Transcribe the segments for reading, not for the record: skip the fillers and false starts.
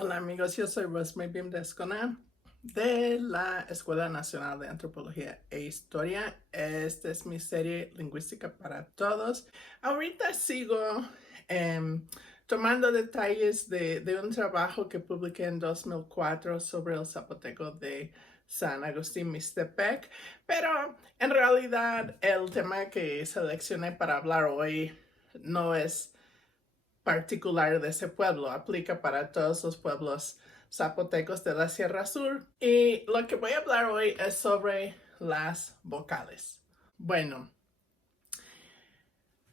Hola amigos, yo soy Rosemary Bim Descona de la Escuela Nacional de Antropología e Historia. Esta es mi serie lingüística para todos. Ahorita sigo tomando detalles de un trabajo que publiqué en 2004 sobre el zapoteco de San Agustín Mixtepec, pero en realidad el tema que seleccioné para hablar hoy no es particular de ese pueblo, aplica para todos los pueblos zapotecos de la Sierra Sur. Y lo que voy a hablar hoy es sobre las vocales. Bueno,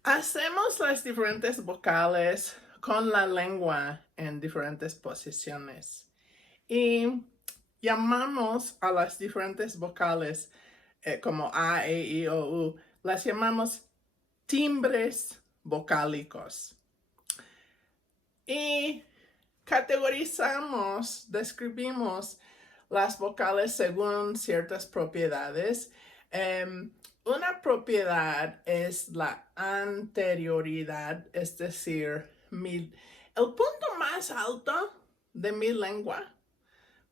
hacemos las diferentes vocales con la lengua en diferentes posiciones y llamamos a las diferentes vocales como A, E, I, O, U, las llamamos timbres vocálicos. Y categorizamos, describimos las vocales según ciertas propiedades. Una propiedad es la anterioridad, es decir, el punto más alto de mi lengua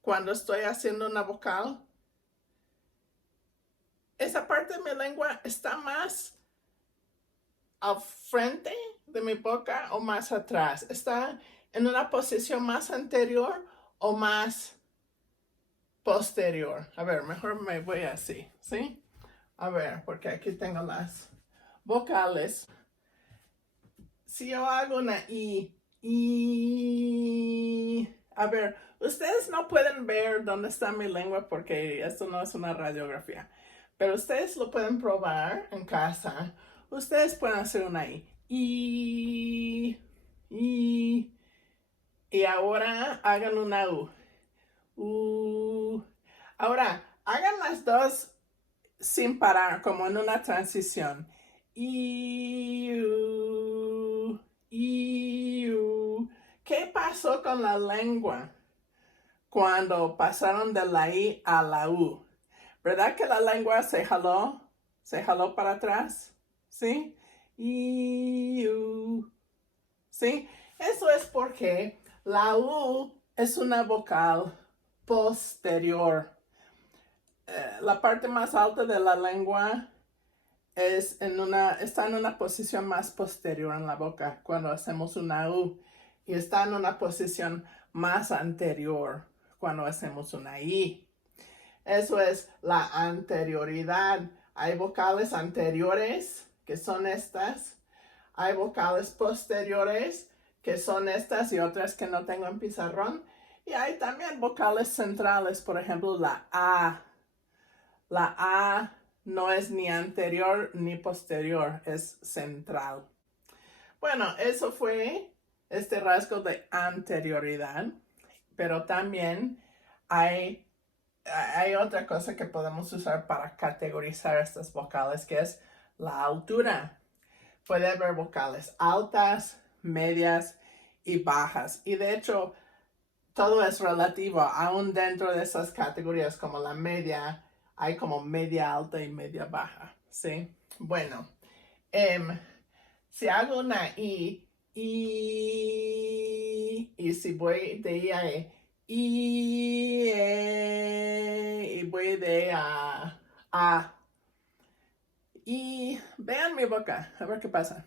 cuando estoy haciendo una vocal, esa parte de mi lengua está más al frente de mi boca o más atrás. Está en una posición más anterior o más posterior. A ver, mejor me voy así, ¿sí? A ver, porque aquí tengo las vocales. Si yo hago una I, a ver, ustedes no pueden ver dónde está mi lengua porque esto no es una radiografía. Pero ustedes lo pueden probar en casa. Ustedes pueden hacer una I. Y ahora hagan una U. Ahora, hagan las dos sin parar, como en una transición. ¿Qué pasó con la lengua cuando pasaron de la I a la U? ¿Verdad que la lengua se jaló para atrás? ¿Sí? ¿Sí? Eso es porque la U es una vocal posterior. La parte más alta de la lengua está en una posición más posterior en la boca cuando hacemos una U y está en una posición más anterior cuando hacemos una I. Eso es la anterioridad. Hay vocales anteriores, que son estas. Hay vocales posteriores, que son estas y otras que no tengo en pizarrón. Y hay también vocales centrales, por ejemplo, la A. La A no es ni anterior ni posterior, es central. Bueno, eso fue este rasgo de anterioridad, pero también hay otra cosa que podemos usar para categorizar estas vocales, que es la altura. Puede haber vocales altas, medias y bajas. Y de hecho, todo es relativo. Aún dentro de esas categorías como la media, hay como media alta y media baja. ¿Sí? Bueno, si hago una y si voy de I a E, y voy de A. Y vean mi boca, a ver qué pasa.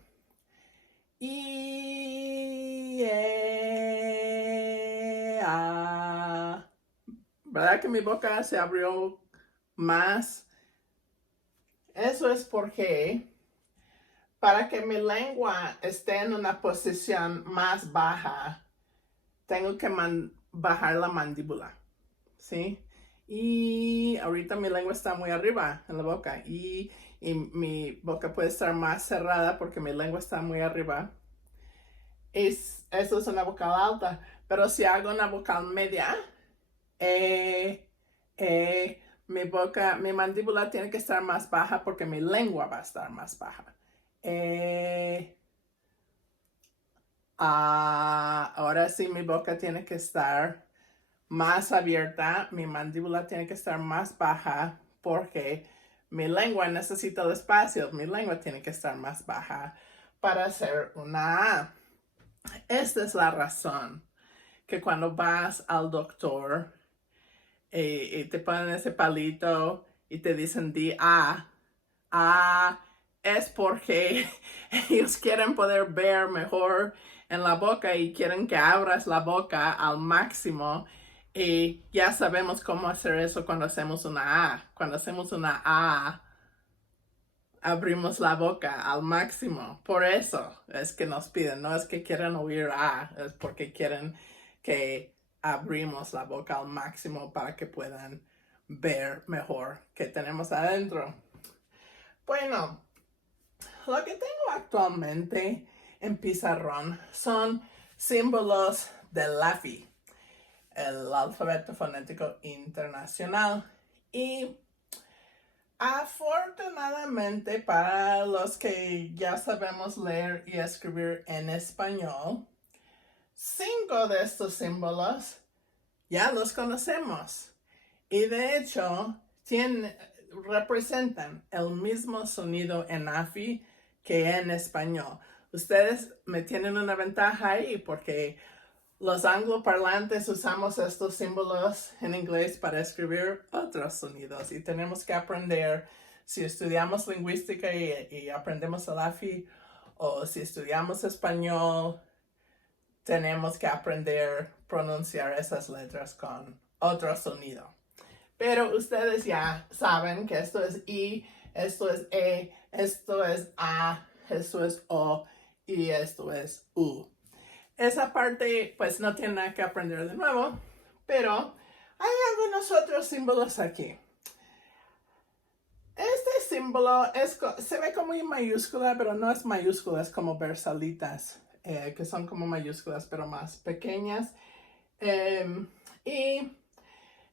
¿Verdad que mi boca se abrió más? Eso es porque para que mi lengua esté en una posición más baja, tengo que bajar la mandíbula, ¿sí? Y ahorita mi lengua está muy arriba en la boca y mi boca puede estar más cerrada porque mi lengua está muy arriba. Eso es una vocal alta, pero si hago una vocal media, mi mandíbula tiene que estar más baja porque mi lengua va a estar más baja. Ahora sí mi boca tiene que estar más abierta, mi mandíbula tiene que estar más baja porque mi lengua necesita el espacio, mi lengua tiene que estar más baja para hacer una A. Esta es la razón que cuando vas al doctor y te ponen ese palito y te dicen di es porque ellos quieren poder ver mejor en la boca y quieren que abras la boca al máximo. Y ya sabemos cómo hacer eso cuando hacemos una A. Cuando hacemos una A, abrimos la boca al máximo. Por eso es que nos piden. No es que quieren oír A, es porque quieren que abrimos la boca al máximo para que puedan ver mejor qué tenemos adentro. Bueno, lo que tengo actualmente en pizarrón son símbolos del LAFI, el Alfabeto Fonético Internacional. Y afortunadamente para los que ya sabemos leer y escribir en español, 5 de estos símbolos ya los conocemos. Y de hecho, representan el mismo sonido en AFI que en español. Ustedes me tienen una ventaja ahí porque los angloparlantes usamos estos símbolos en inglés para escribir otros sonidos y tenemos que aprender, si estudiamos lingüística y aprendemos el AFI, o si estudiamos español, tenemos que aprender a pronunciar esas letras con otro sonido. Pero ustedes ya saben que esto es I, esto es E, esto es A, esto es O y esto es U. Esa parte pues no tiene nada que aprender de nuevo, pero hay algunos otros símbolos aquí. Este símbolo se ve como en mayúscula, pero no es mayúscula, es como versalitas, que son como mayúsculas, pero más pequeñas. Y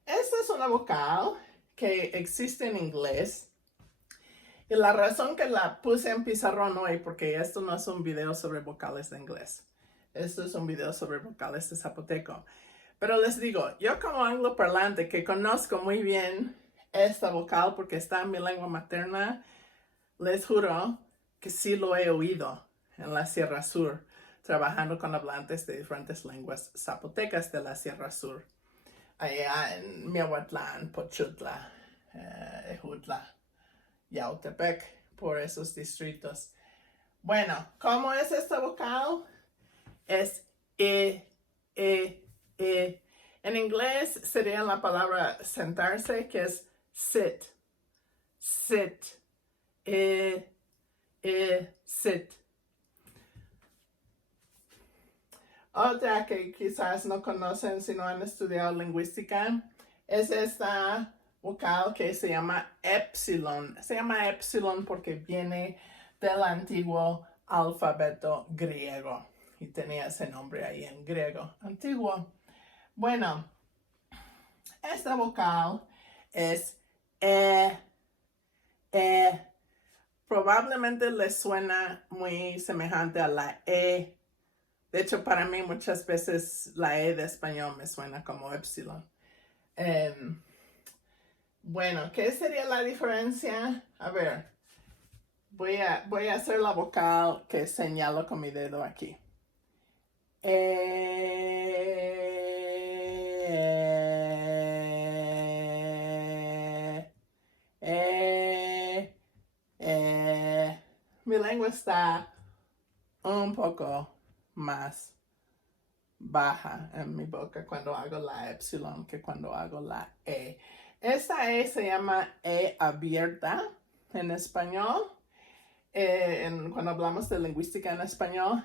esta es una vocal que existe en inglés. Y la razón que la puse en pizarrón hoy, porque esto no es un video sobre vocales de inglés. Esto es un video sobre vocales de zapoteco. Pero les digo, yo como angloparlante que conozco muy bien esta vocal porque está en mi lengua materna, les juro que sí lo he oído en la Sierra Sur, trabajando con hablantes de diferentes lenguas zapotecas de la Sierra Sur. Allá en Miahuatlán, Pochutla, Ejutla, Yautepec, por esos distritos. Bueno, ¿cómo es esta vocal? Es E. En inglés sería la palabra sentarse, que es sit. Sit. Sit. Otra que quizás no conocen si no han estudiado lingüística es esta vocal que se llama epsilon. Se llama epsilon porque viene del antiguo alfabeto griego y tenía ese nombre ahí en griego antiguo. Bueno, esta vocal es probablemente les suena muy semejante a la E. De hecho, para mí muchas veces la E de español me suena como epsilon. Bueno, ¿qué sería la diferencia? A ver, voy a hacer la vocal que señalo con mi dedo aquí. Mi lengua está un poco más baja en mi boca cuando hago la epsilon que cuando hago la E. Esta E se llama E abierta en español, cuando hablamos de lingüística en español,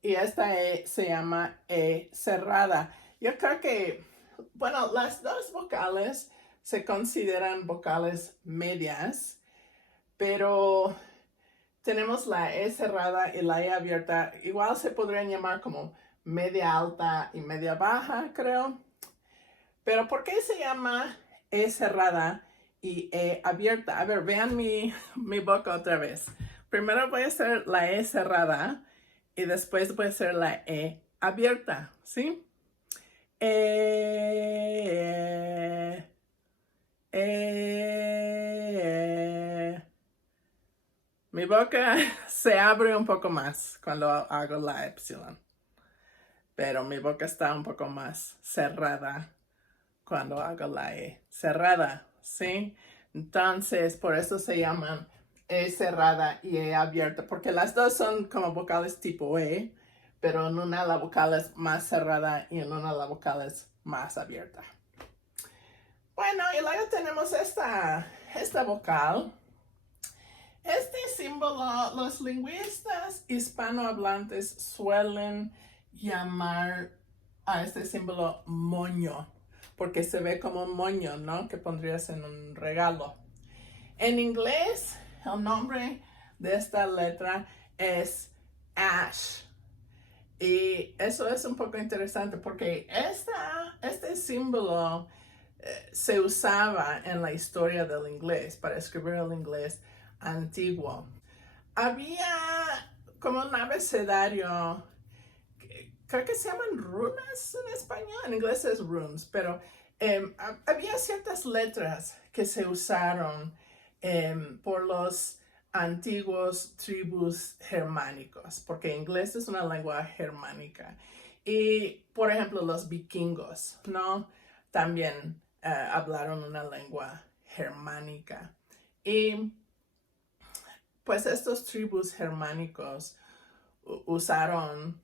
y esta E se llama E cerrada. Yo creo que, bueno, las dos vocales se consideran vocales medias, pero tenemos la E cerrada y la E abierta. Igual se podrían llamar como media alta y media baja, creo. Pero ¿por qué se llama E cerrada y E abierta? A ver, vean mi boca otra vez. Primero voy a hacer la E cerrada y después voy a hacer la E abierta, ¿sí? Mi boca se abre un poco más cuando hago la epsilon. pero mi boca está un poco más cerrada cuando hago la E. Cerrada, ¿sí? Entonces, por eso se llaman E cerrada y E abierta, porque las dos son como vocales tipo E, pero en una la vocal es más cerrada y en una la vocal es más abierta. Bueno, y luego tenemos esta vocal. Este símbolo los lingüistas hispanohablantes suelen llamar a este símbolo moño, porque se ve como un moño, ¿no? Que pondrías en un regalo. En inglés, el nombre de esta letra es ash. Y eso es un poco interesante porque este símbolo se usaba en la historia del inglés para escribir el inglés antiguo. Había como un abecedario, creo que se llaman runas en español, en inglés es runes, pero había ciertas letras que se usaron por los antiguos tribus germánicos, porque inglés es una lengua germánica. Y, por ejemplo, los vikingos, ¿no? También hablaron una lengua germánica. Y pues estos tribus germánicos usaron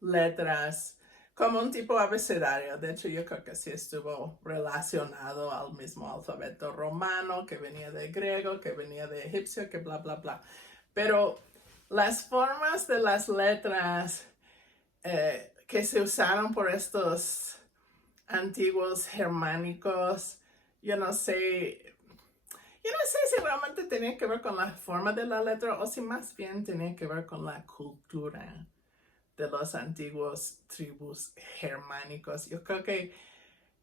letras como un tipo abecedario. De hecho, yo creo que sí estuvo relacionado al mismo alfabeto romano, que venía de griego, que venía de egipcio, que bla, bla, bla. Pero las formas de las letras que se usaron por estos antiguos germánicos, yo no sé si realmente tenía que ver con la forma de la letra o si más bien tenía que ver con la cultura de los antiguos tribus germánicos. Yo creo que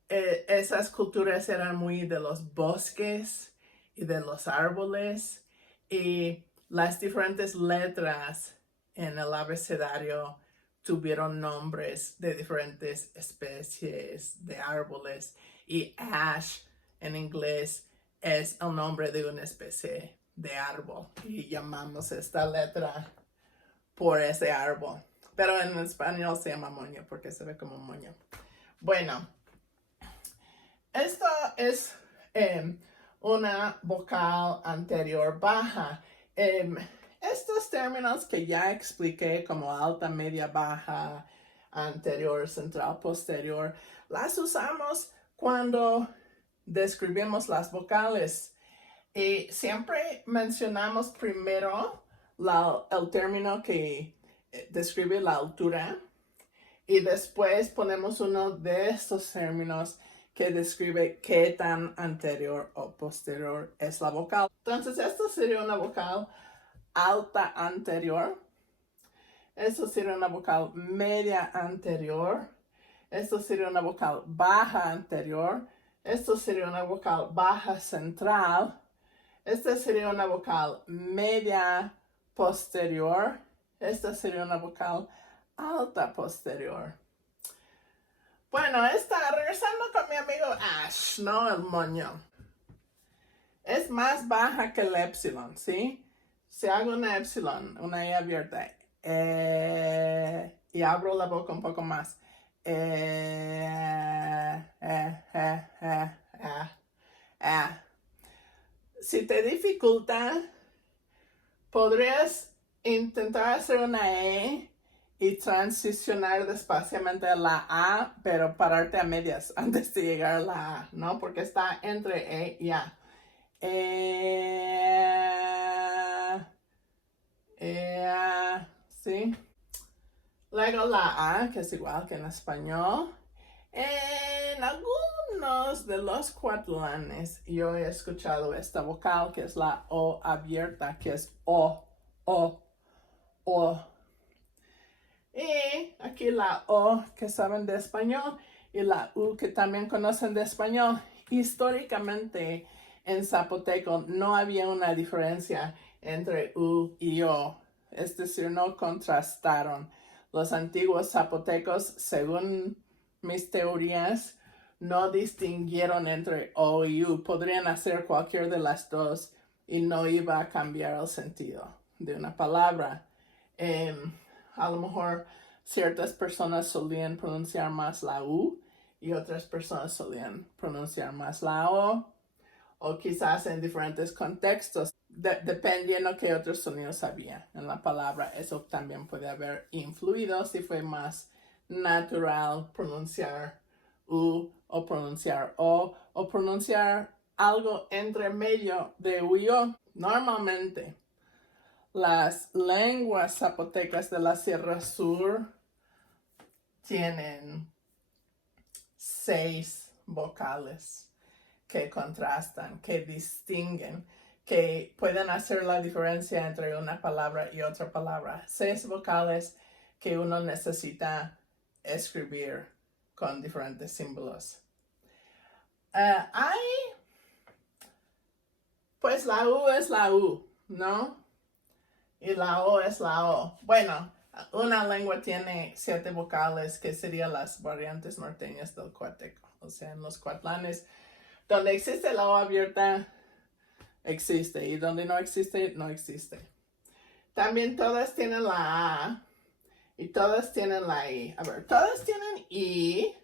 esas culturas eran muy de los bosques y de los árboles, y las diferentes letras en el abecedario tuvieron nombres de diferentes especies de árboles, y ash en inglés es el nombre de una especie de árbol y llamamos esta letra por ese árbol. Pero en español se llama moño porque se ve como un moño. Bueno, esto es una vocal anterior baja. Estos términos que ya expliqué como alta, media, baja, anterior, central, posterior, las usamos cuando describimos las vocales. Y siempre mencionamos primero el término que describe la altura, y después ponemos uno de estos términos que describe qué tan anterior o posterior es la vocal. Entonces, esto sería una vocal alta anterior. Esto sería una vocal media anterior. Esto sería una vocal baja anterior. Esto sería una vocal baja central. Esta sería una vocal media posterior. Esta sería una vocal alta posterior. Bueno, regresando con mi amigo Ash, ¿no? El moño. Es más baja que el epsilon, ¿sí? Si hago una epsilon, una E abierta, y abro la boca un poco más, si te dificulta, podrías intentar hacer una E y transicionar despaciamente a la A, pero pararte a medias antes de llegar a la A, ¿no? Porque está entre E y A. ¿Sí? Luego la A, que es igual que en español. En algunos de los cuatlanes yo he escuchado esta vocal, que es la O abierta, que es O, O, O. Y aquí la O que saben de español y la U que también conocen de español. Históricamente en zapoteco no había una diferencia entre U y O, es decir, no contrastaron. Los antiguos zapotecos, según mis teorías, no distinguieron entre O y U. Podrían hacer cualquier de las dos y no iba a cambiar el sentido de una palabra. A lo mejor ciertas personas solían pronunciar más la U y otras personas solían pronunciar más la o quizás en diferentes contextos, dependiendo qué otros sonidos había en la palabra. Eso también puede haber influido si fue más natural pronunciar U o pronunciar o pronunciar algo entre medio de U y O. Normalmente, las lenguas zapotecas de la Sierra Sur tienen 6 vocales que contrastan, que distinguen, que pueden hacer la diferencia entre una palabra y otra palabra. 6 vocales que uno necesita escribir con diferentes símbolos. Pues la U es la U, ¿no? Y la O es la O. Bueno, una lengua tiene 7 vocales que serían las variantes norteñas del Cuateco. O sea, en los cuatlanes, donde existe la O abierta, existe. Y donde no existe, no existe. También todas tienen la A. Y todas tienen la I. A ver, todas tienen I.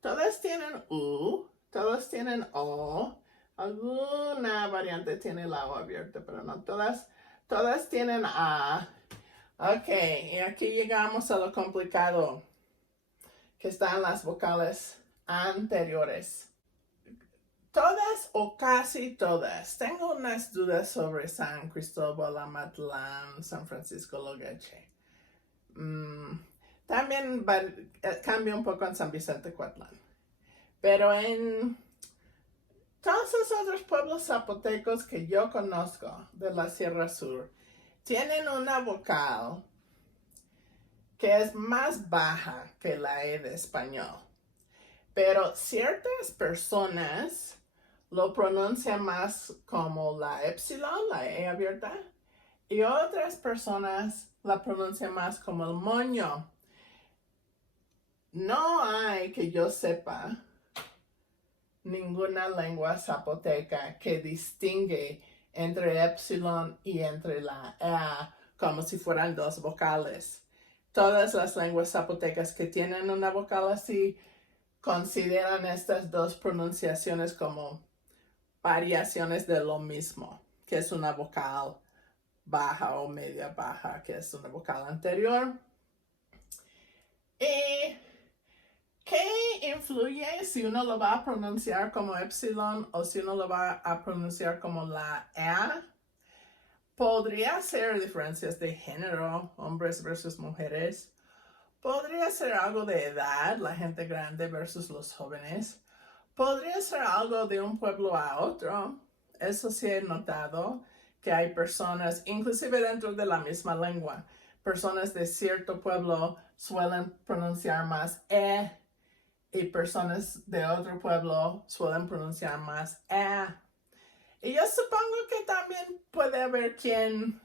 Todas tienen U. Todas tienen O. Alguna variante tiene la O abierta, pero no todas. Todas tienen A. Ok, y aquí llegamos a lo complicado, que están las vocales anteriores. Todas o casi todas. Tengo unas dudas sobre San Cristóbal, Amatlán, San Francisco, Logeche. También cambia un poco en San Vicente, Coatlán. Pero en todos los otros pueblos zapotecos que yo conozco de la Sierra Sur, tienen una vocal que es más baja que la E de español. Pero ciertas personas lo pronuncian más como la epsilon, la E abierta, y otras personas la pronuncian más como el moño. No hay, que yo sepa, ninguna lengua zapoteca que distingue entre epsilon y entre la A como si fueran 2 vocales. Todas las lenguas zapotecas que tienen una vocal así consideran estas 2 pronunciaciones como variaciones de lo mismo, que es una vocal baja o media baja, que es una vocal anterior. ¿Y qué influye si uno lo va a pronunciar como epsilon o si uno lo va a pronunciar como la A? Podría ser diferencias de género, hombres versus mujeres. Podría ser algo de edad, la gente grande versus los jóvenes. Podría ser algo de un pueblo a otro. Eso sí he notado que hay personas, inclusive dentro de la misma lengua, personas de cierto pueblo suelen pronunciar más E y personas de otro pueblo suelen pronunciar más E. Y yo supongo que también puede haber quien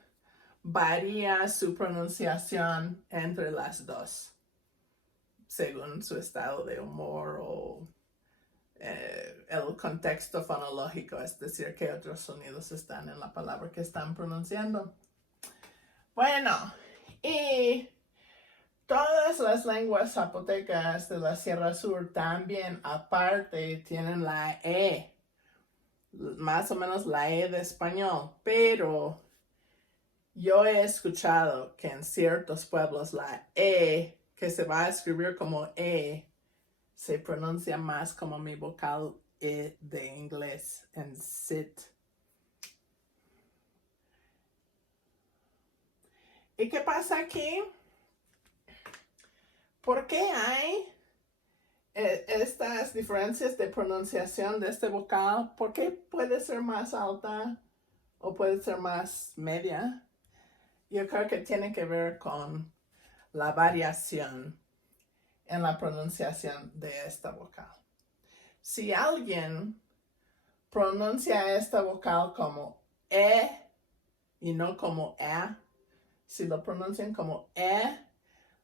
varía su pronunciación entre las 2, según su estado de humor o el contexto fonológico, es decir, que otros sonidos están en la palabra que están pronunciando. Bueno, y todas las lenguas zapotecas de la Sierra Sur también, aparte, tienen la E, más o menos la E de español, pero yo he escuchado que en ciertos pueblos la E, que se va a escribir como E, se pronuncia más como mi vocal E de inglés en sit. ¿Y qué pasa aquí? ¿Por qué hay estas diferencias de pronunciación de este vocal? ¿Por qué puede ser más alta o puede ser más media? Yo creo que tiene que ver con la variación en la pronunciación de esta vocal. Si alguien pronuncia esta vocal como E y no como E, si lo pronuncian como E,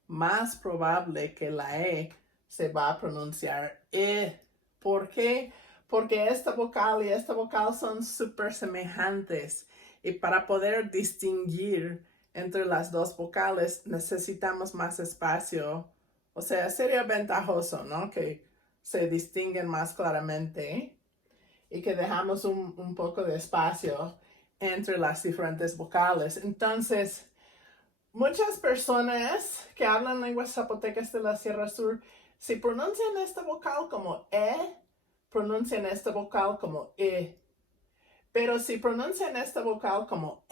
más probable que la E se va a pronunciar E. ¿Por qué? Porque esta vocal y esta vocal son súper semejantes. Y para poder distinguir entre las dos vocales, necesitamos más espacio. O sea, sería ventajoso, ¿no? Que se distinguen más claramente y que dejamos un poco de espacio entre las diferentes vocales. Entonces, muchas personas que hablan lenguas zapotecas de la Sierra Sur, si pronuncian esta vocal como pronuncian esta vocal como E. Pero si pronuncian esta vocal como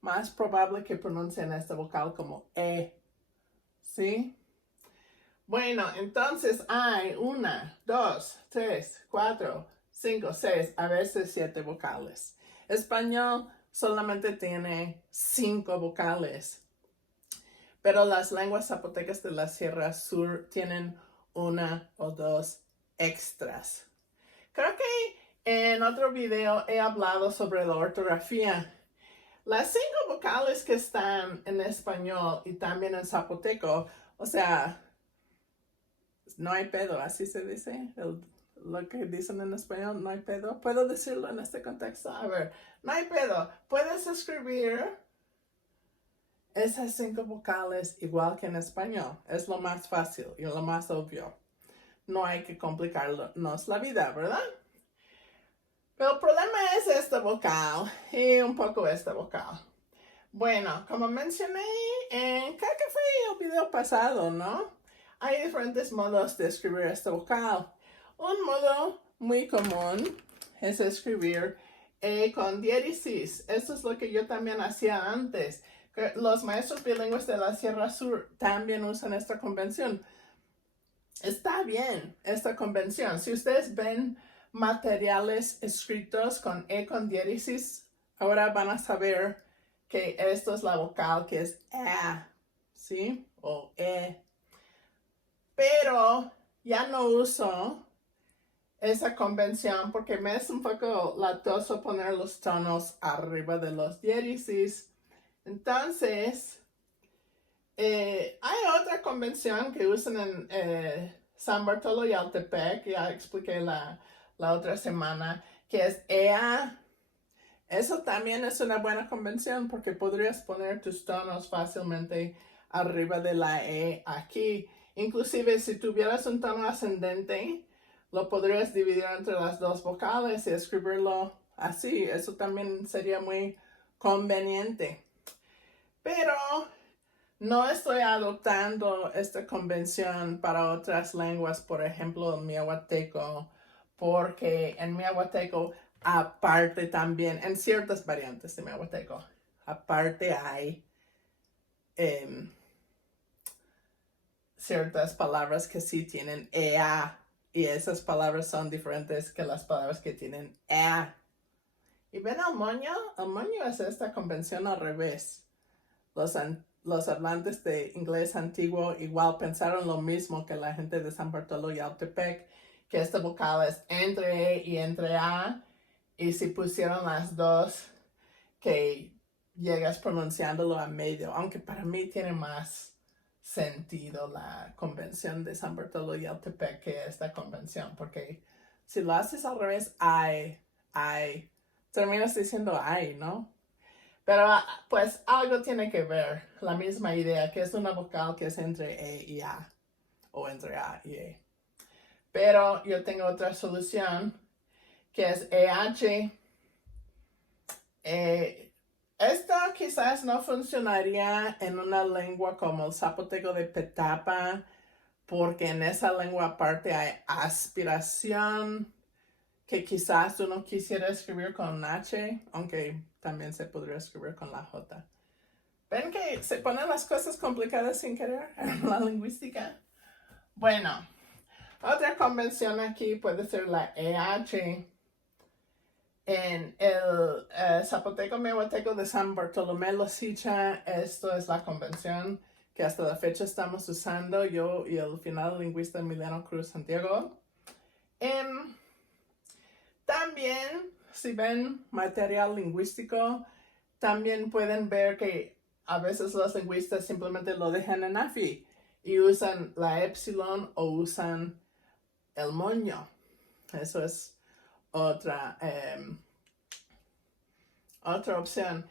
más probable que pronuncien esta vocal como E. ¿Sí? Bueno, entonces hay 1, 2, 3, 4, 5, 6, a veces 7 vocales. Español solamente tiene 5 vocales. Pero las lenguas zapotecas de la Sierra Sur tienen 1 o 2 extras. Creo que en otro video he hablado sobre la ortografía. Las 5 vocales que están en español y también en zapoteco, o sea, no hay pedo, así se dice, lo que dicen en español, no hay pedo. ¿Puedo decirlo en este contexto? A ver, no hay pedo. Puedes escribir esas 5 vocales igual que en español. Es lo más fácil y lo más obvio. No hay que complicarnos la vida, ¿verdad? Pero el problema es esta vocal y un poco esta vocal. Bueno, como mencioné creo que fue el video pasado, ¿no? Hay diferentes modos de escribir esta vocal. Un modo muy común es escribir E con diéresis. Esto es lo que yo también hacía antes. Los maestros bilingües de la Sierra Sur también usan esta convención. Está bien esta convención. Si ustedes ven materiales escritos con E con diéresis, ahora van a saber que esto es la vocal que es ¿sí? O E. Pero ya no uso esa convención porque me es un poco latoso poner los tonos arriba de los diéresis. Entonces, hay otra convención que usan en San Bartolo y Altepec, ya expliqué la otra semana, que es EA. Eso también es una buena convención porque podrías poner tus tonos fácilmente arriba de la E aquí. Inclusive si tuvieras un tono ascendente, lo podrías dividir entre las dos vocales y escribirlo así. Eso también sería muy conveniente. Pero no estoy adoptando esta convención para otras lenguas, por ejemplo, el miahuateco, porque en miahuateco aparte también, en ciertas variantes de miahuateco, aparte hay ciertas palabras que sí tienen EA, y esas palabras son diferentes que las palabras que tienen EA. ¿Y ven el moño? El moño es esta convención al revés. Los hablantes de inglés antiguo igual pensaron lo mismo que la gente de San Bartolo y Altepec, que esta vocal es entre E y entre A, y si pusieron las dos, que llegas pronunciándolo a medio, aunque para mí tiene más sentido la convención de San Bartolo y Altepec que esta convención, porque si lo haces al revés, terminas diciendo ay, ¿no? Pero pues algo tiene que ver, la misma idea, que es una vocal que es entre E y A, o entre A y E. Pero yo tengo otra solución, que es EH. Esto quizás no funcionaría en una lengua como el zapoteco de Petapa, porque en esa lengua aparte hay aspiración, que quizás uno quisiera escribir con H, aunque también se podría escribir con la J. ¿Ven que se ponen las cosas complicadas sin querer en la lingüística? Bueno, otra convención aquí puede ser la EH. En el zapoteco miahuateco de San Bartolomé Losicha, esto es la convención que hasta la fecha estamos usando, yo y el final lingüista Emiliano Cruz Santiago. También, si ven material lingüístico, también pueden ver que a veces los lingüistas simplemente lo dejan en AFI y usan la epsilon o usan el moño. Eso es otra opción.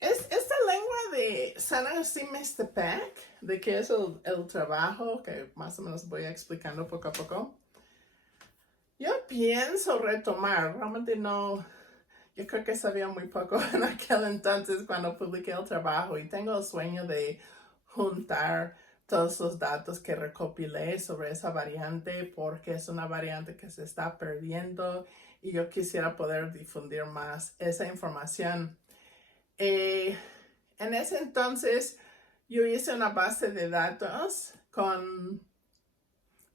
Esta lengua de San Agustín Mixtepec, de qué es el trabajo, que más o menos voy explicando poco a poco, yo pienso retomar, realmente no, yo creo que sabía muy poco en aquel entonces cuando publiqué el trabajo y tengo el sueño de juntar todos los datos que recopilé sobre esa variante porque es una variante que se está perdiendo y yo quisiera poder difundir más esa información. En ese entonces yo hice una base de datos con,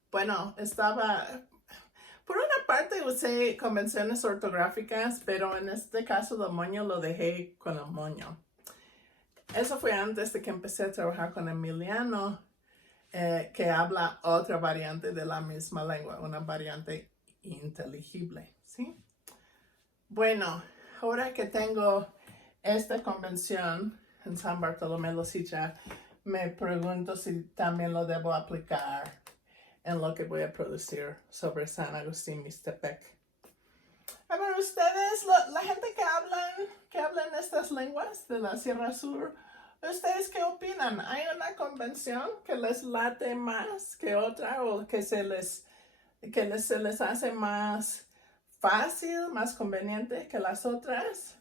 bueno, por una parte usé convenciones ortográficas, pero en este caso el moño lo dejé con el moño. Eso fue antes de que empecé a trabajar con Emiliano, que habla otra variante de la misma lengua, una variante inteligible, ¿sí? Bueno, ahora que tengo esta convención en San Bartolomé Los Sicha, me pregunto si también lo debo aplicar en lo que voy a producir sobre San Agustín Mixtepec. A ver, ustedes, la gente que hablan estas lenguas de la Sierra Sur, ¿ustedes qué opinan? ¿Hay una convención que les late más que otra o que se les hace más fácil, más conveniente que las otras?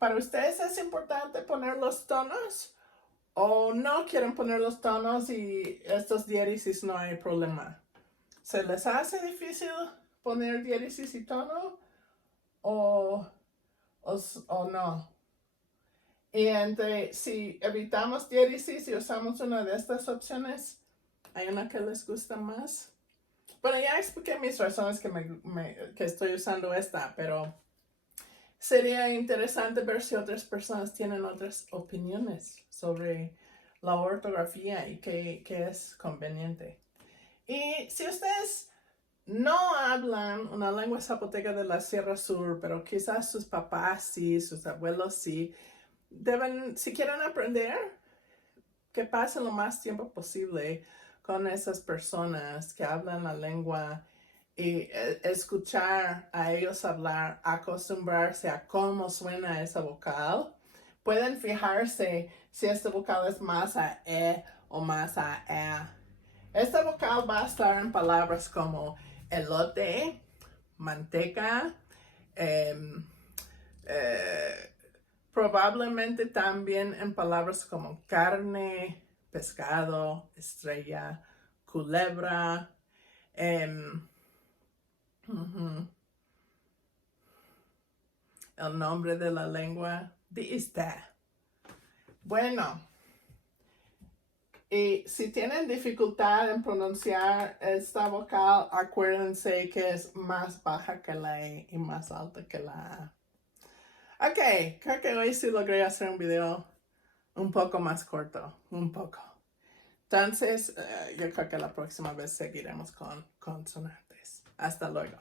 ¿Para ustedes es importante poner los tonos o no quieren poner los tonos y estos diéresis no hay problema? ¿Se les hace difícil poner diéresis y tono o no? Y si evitamos diéresis y usamos una de estas opciones, ¿hay una que les gusta más? Bueno, ya expliqué mis razones que estoy usando esta, pero sería interesante ver si otras personas tienen otras opiniones sobre la ortografía y qué es conveniente. Y si ustedes no hablan una lengua zapoteca de la Sierra Sur, pero quizás sus papás sí, sus abuelos sí, si quieren aprender, que pasen lo más tiempo posible con esas personas que hablan la lengua y escuchar a ellos hablar, acostumbrarse a cómo suena esa vocal. Pueden fijarse si esta vocal es más a E o más a E. Esta vocal va a estar en palabras como elote, manteca, probablemente también en palabras como carne, pescado, estrella, culebra, el nombre de la lengua, Diista. Bueno, y si tienen dificultad en pronunciar esta vocal, acuérdense que es más baja que la E y más alta que la A. Ok, creo que hoy sí logré hacer un video un poco más corto, un poco. Entonces, yo creo que la próxima vez seguiremos con consonantes. Hasta luego.